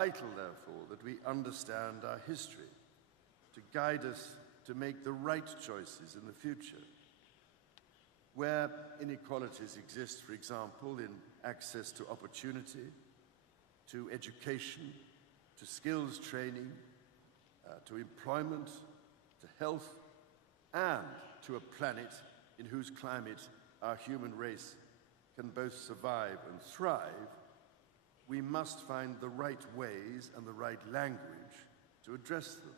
Vital, therefore, that we understand our history to guide us to make the right choices in the future. Where inequalities exist, for example, in access to opportunity, to education, to skills training, to employment, to health, and to a planet in whose climate our human race can both survive and thrive, we must find the right ways and the right language to address them.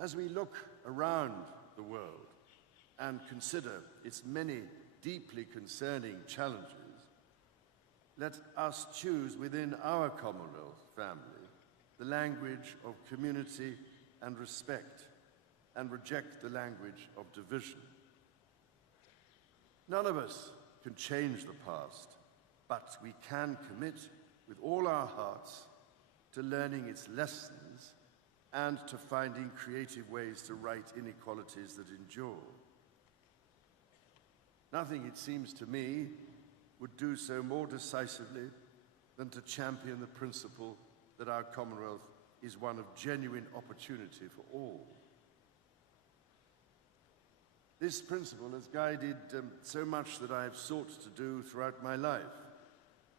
As we look around the world and consider its many deeply concerning challenges, let us choose within our Commonwealth family the language of community and respect, and reject the language of division. None of us can change the past, but we can commit with all our hearts to learning its lessons and to finding creative ways to right inequalities that endure. Nothing, it seems to me, would do so more decisively than to champion the principle that our Commonwealth is one of genuine opportunity for all. This principle has guided so much that I have sought to do throughout my life.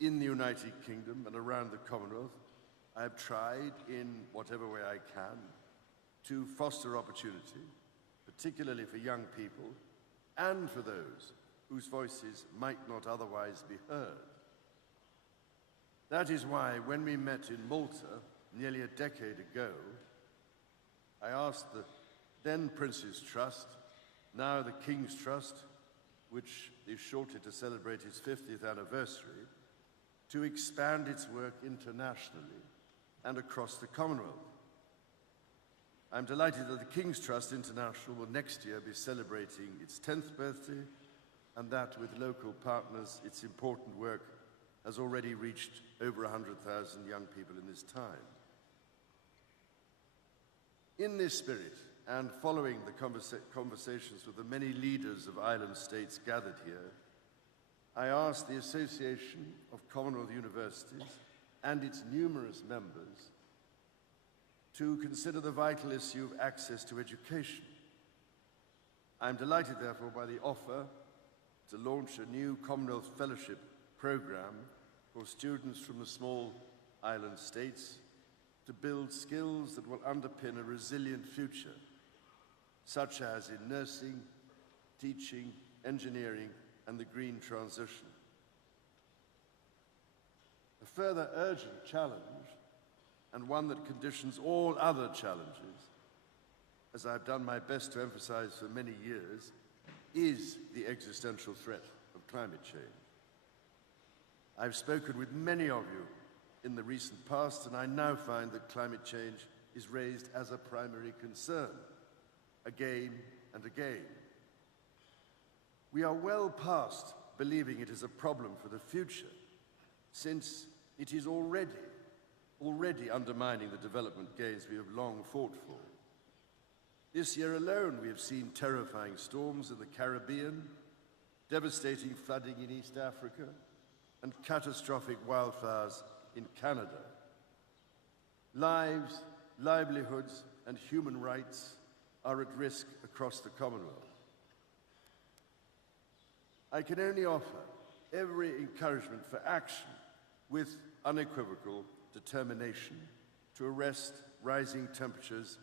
In the United Kingdom and around the Commonwealth, I have tried, in whatever way I can, to foster opportunity, particularly for young people and for those whose voices might not otherwise be heard. That is why, when we met in Malta nearly a decade ago, I asked the then Prince's Trust, now the King's Trust, which is shortly to celebrate its 50th anniversary, to expand its work internationally and across the Commonwealth. I'm delighted that the King's Trust International will next year be celebrating its 10th birthday, and that with local partners, its important work has already reached over 100,000 young people in this time. In this spirit, and following the conversations with the many leaders of island states gathered here, I asked the Association of Commonwealth Universities and its numerous members to consider the vital issue of access to education. I'm delighted, therefore, by the offer to launch a new Commonwealth Fellowship program for students from the small island states to build skills that will underpin a resilient future, such as in nursing, teaching, engineering, and the green transition. A further urgent challenge, and one that conditions all other challenges, as I've done my best to emphasize for many years, is the existential threat of climate change. I've spoken with many of you in the recent past, and I now find that climate change is raised as a primary concern, again and again. We are well past believing it is a problem for the future, since it is already undermining the development gains we have long fought for. This year alone, we have seen terrifying storms in the Caribbean, devastating flooding in East Africa, and catastrophic wildfires in Canada. Lives, livelihoods, and human rights are at risk across the Commonwealth. I can only offer every encouragement for action with unequivocal determination to arrest rising temperatures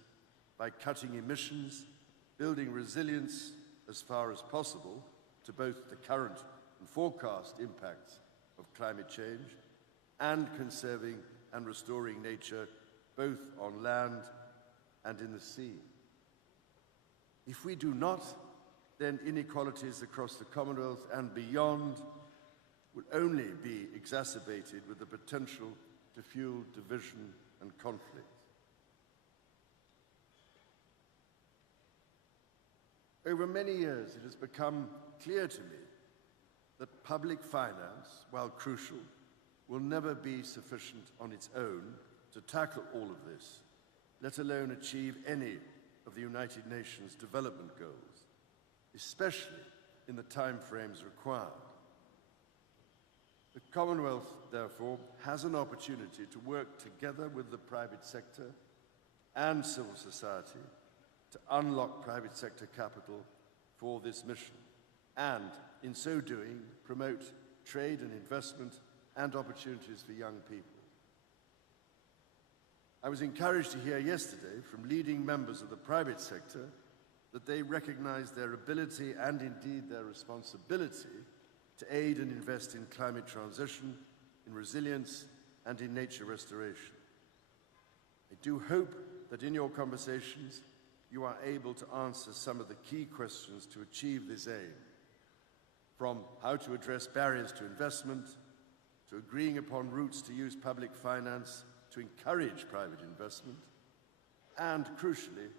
by cutting emissions, building resilience as far as possible to both the current and forecast impacts of climate change, and conserving and restoring nature both on land and in the sea. If we do not, then inequalities across the Commonwealth and beyond will only be exacerbated with the potential to fuel division and conflict. Over many years, it has become clear to me that public finance, while crucial, will never be sufficient on its own to tackle all of this, let alone achieve any of the United Nations development goals, especially in the time frames required. The Commonwealth, therefore, has an opportunity to work together with the private sector and civil society to unlock private sector capital for this mission, and in so doing, promote trade and investment and opportunities for young people. I was encouraged to hear yesterday from leading members of the private sector that they recognize their ability and indeed their responsibility to aid and invest in climate transition, in resilience, and in nature restoration. I do hope that in your conversations you are able to answer some of the key questions to achieve this aim, from how to address barriers to investment, to agreeing upon routes to use public finance to encourage private investment, and crucially,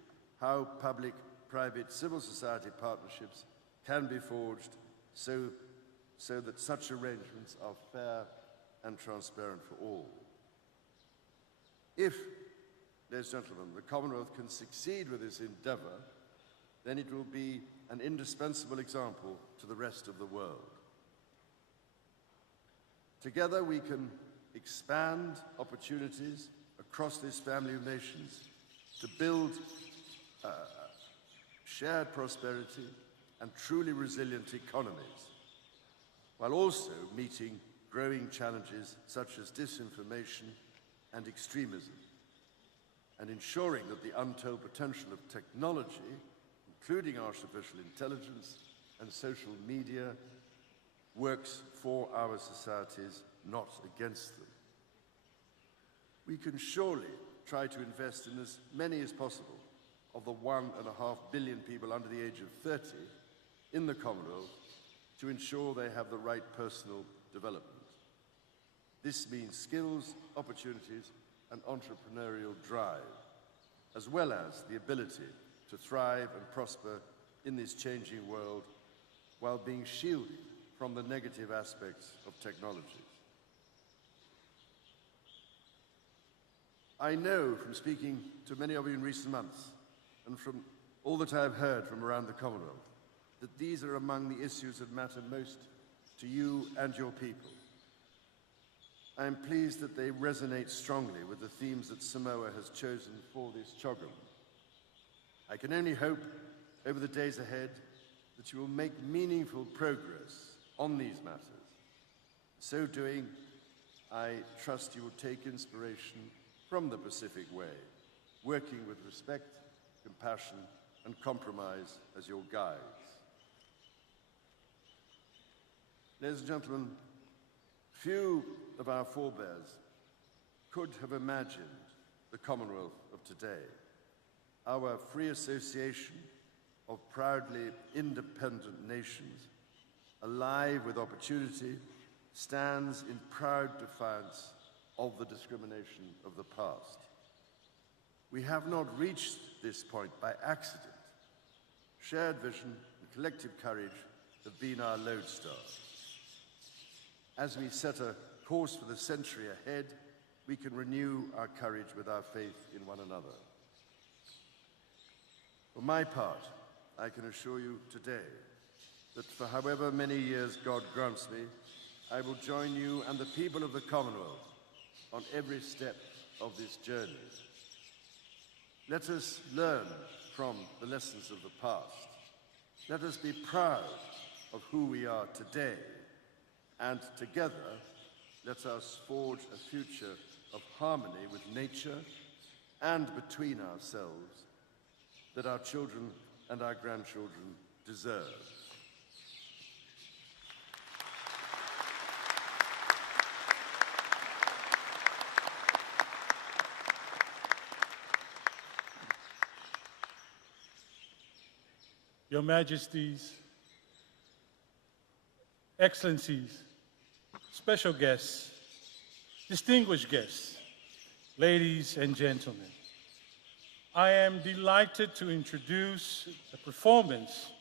how public-private civil society partnerships can be forged so that such arrangements are fair and transparent for all. If, ladies and gentlemen, the Commonwealth can succeed with this endeavour, then it will be an indispensable example to the rest of the world. Together we can expand opportunities across this family of nations to build shared prosperity and truly resilient economies, while also meeting growing challenges such as disinformation and extremism, and ensuring that the untold potential of technology, including artificial intelligence and social media, works for our societies, not against them. We can surely try to invest in as many as possible of the 1.5 billion people under the age of 30 in the Commonwealth to ensure they have the right personal development. This means skills, opportunities, and entrepreneurial drive, as well as the ability to thrive and prosper in this changing world while being shielded from the negative aspects of technology. I know from speaking to many of you in recent months and from all that I have heard from around the Commonwealth that these are among the issues that matter most to you and your people. I am pleased that they resonate strongly with the themes that Samoa has chosen for this Chogram. I can only hope over the days ahead that you will make meaningful progress on these matters. So doing, I trust you will take inspiration from the Pacific Way, working with respect, compassion, and compromise as your guides. Ladies and gentlemen, few of our forebears could have imagined the Commonwealth of today, our free association of proudly independent nations, alive with opportunity, stands in proud defiance of the discrimination of the past. We have not reached this point by accident. Shared vision and collective courage have been our lodestar. As we set a course for the century ahead, we can renew our courage with our faith in one another. For my part, I can assure you today that for however many years God grants me, I will join you and the people of the Commonwealth on every step of this journey. Let us learn from the lessons of the past. Let us be proud of who we are today, and together, let us forge a future of harmony with nature and between ourselves that our children and our grandchildren deserve. Your Majesties, Excellencies, special guests, distinguished guests, ladies and gentlemen, I am delighted to introduce a performance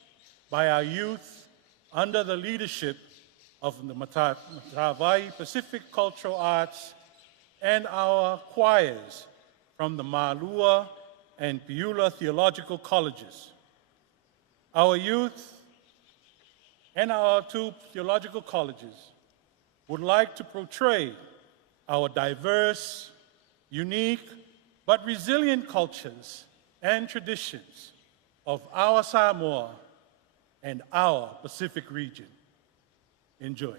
by our youth under the leadership of the Matavai Pacific Cultural Arts and our choirs from the Ma'alua and Piula Theological Colleges. Our youth and our two theological colleges would like to portray our diverse, unique, but resilient cultures and traditions of our Samoa and our Pacific region. Enjoy.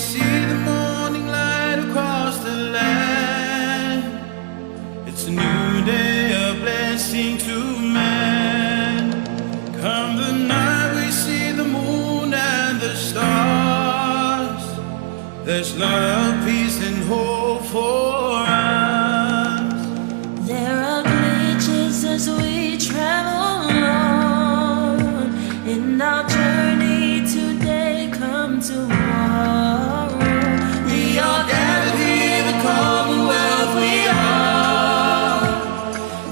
see the morning light across the land. It's a new day, a blessing to man. Come the night, we see the moon and the stars. There's love, peace, and hope for us. There are glitches as we travel on in our journey today. Come tomorrow. We are gathered here, the Commonwealth we are,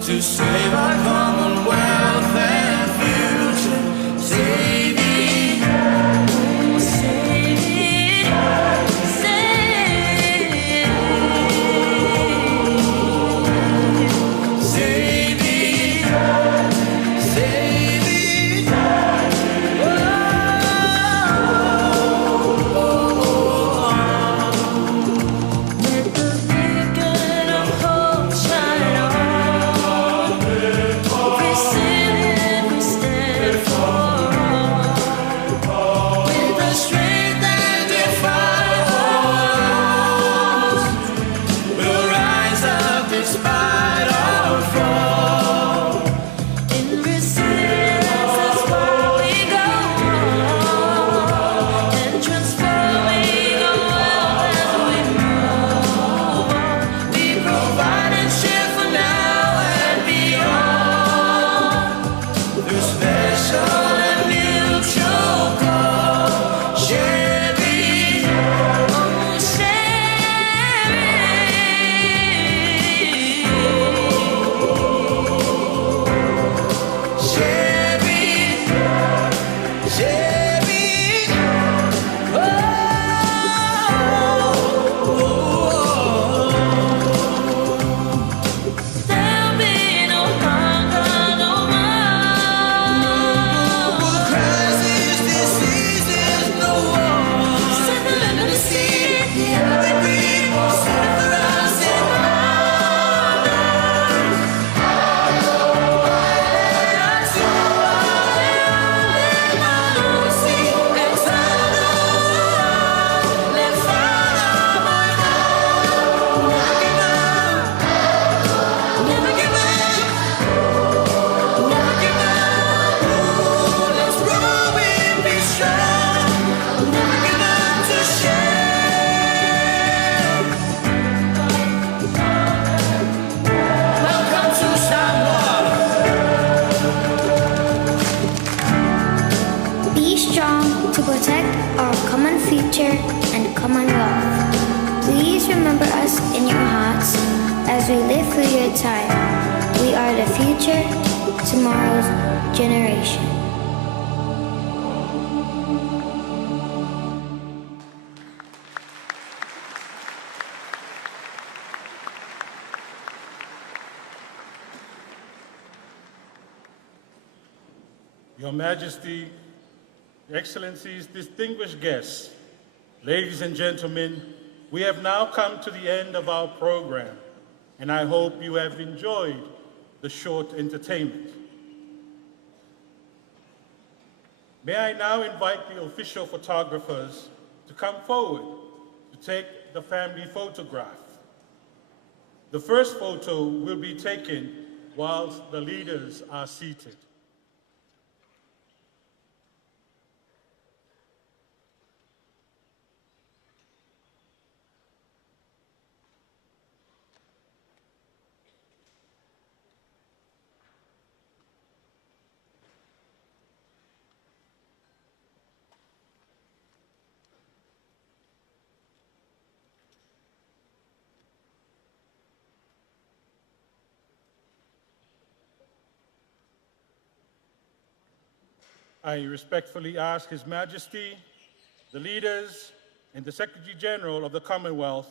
to save our Commonwealth and future. Save it, Save it, save it. save it, save it. Let the beacon of hope shine on. Resilient we stand for. With the strength that defies odds, we'll rise up despite our fall. In resilience, that's where we go on, and transforming our world as we move on. We provide and share for now and beyond. Through special and mutual call, share it, share it, share it. There'll be no hunger no more. Crisis, diseases, no war. Let me see The only people sing for us in Never give up. Never give up. Let's grow and be strong. Never give up to share. Welcome to Samoa. Be strong to protect our common future and Commonwealth. Please remember us in your hearts as we live through your time. We are the future, tomorrow's generation. Your Majesty, Your Excellencies, distinguished guests, ladies and gentlemen, we have now come to the end of our program, and I hope you have enjoyed the short entertainment. May I now invite the official photographers to come forward to take the family photograph. The first photo will be taken whilst the leaders are seated. I respectfully ask His Majesty, the leaders, and the Secretary General of the Commonwealth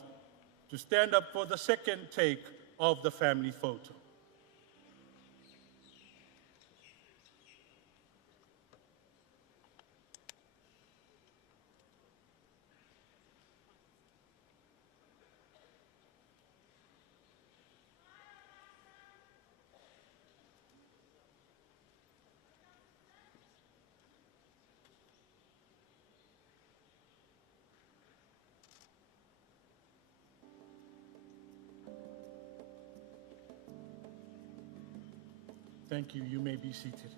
to stand up for the second take of the family photo. Thank you. You may be seated.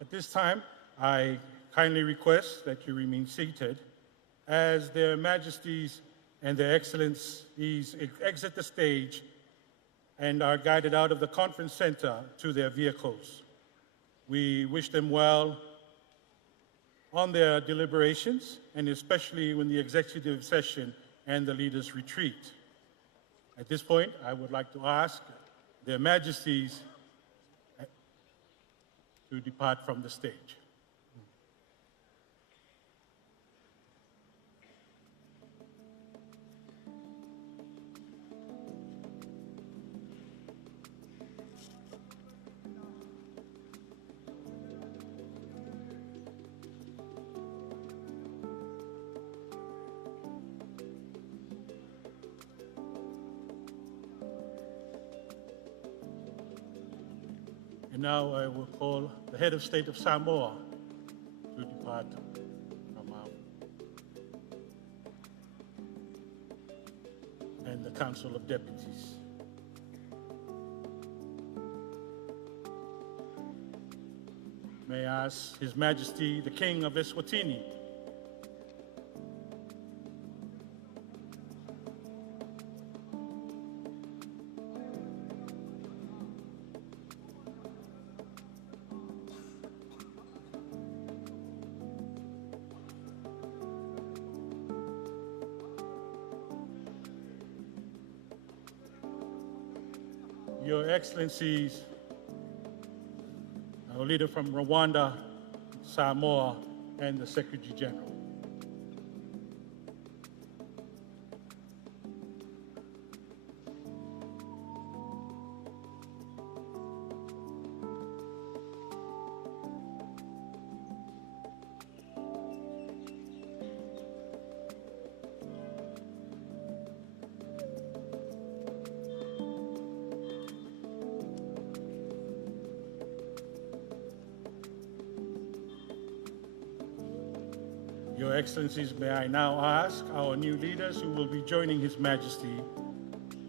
At this time, I kindly request that you remain seated as their majesties and their excellencies exit the stage and are guided out of the conference center to their vehicles. We wish them well on their deliberations, and especially when the executive session and the leaders retreat. At this point, I would like to ask their majesties to depart from the stage. And now I will call the head of state of Samoa to depart from our and the Council of Deputies. May I ask His Majesty, the King of Eswatini, Your Excellencies, our leader from Rwanda, Samoa, and the Secretary General. Your Excellencies, may I now ask our new leaders who will be joining His Majesty,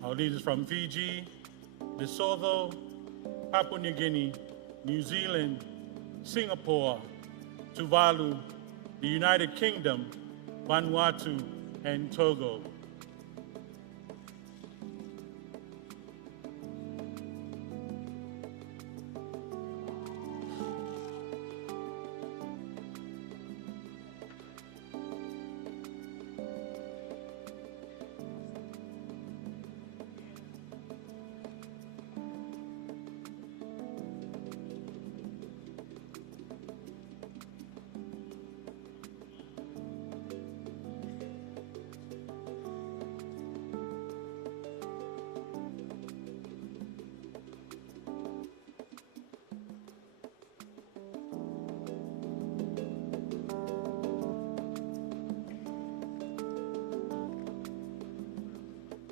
our leaders from Fiji, Lesotho, Papua New Guinea, New Zealand, Singapore, Tuvalu, the United Kingdom, Vanuatu, and Togo.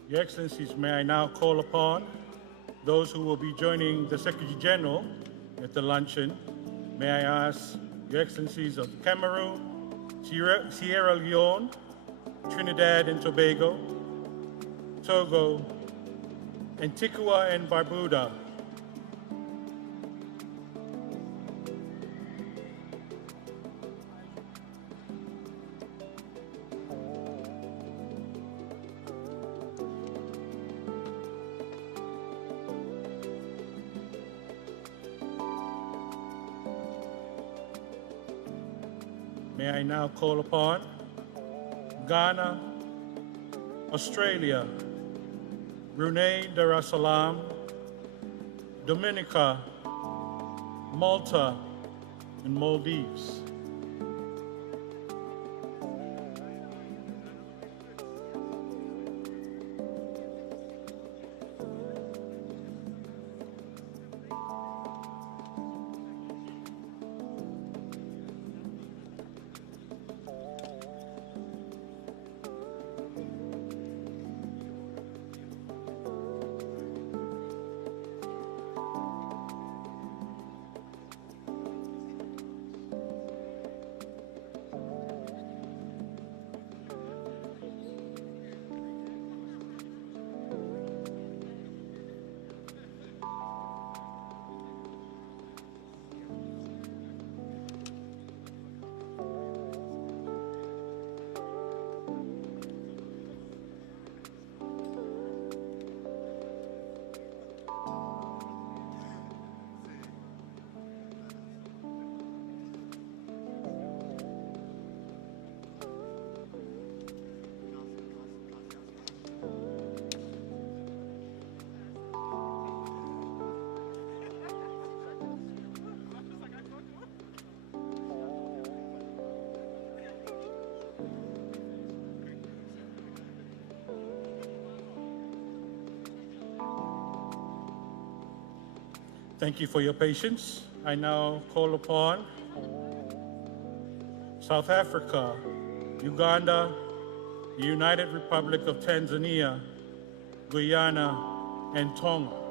Your Excellencies, may I now call upon those who will be joining the Secretary General at the luncheon. May I ask Your Excellencies of Cameroon, Sierra Leone, Trinidad and Tobago, Togo, Antigua and Barbuda, may I now call upon Ghana, Australia, Brunei Darussalam, Dominica, Malta, and Maldives. Thank you for your patience. I now call upon South Africa, Uganda, the United Republic of Tanzania, Guyana, and Tonga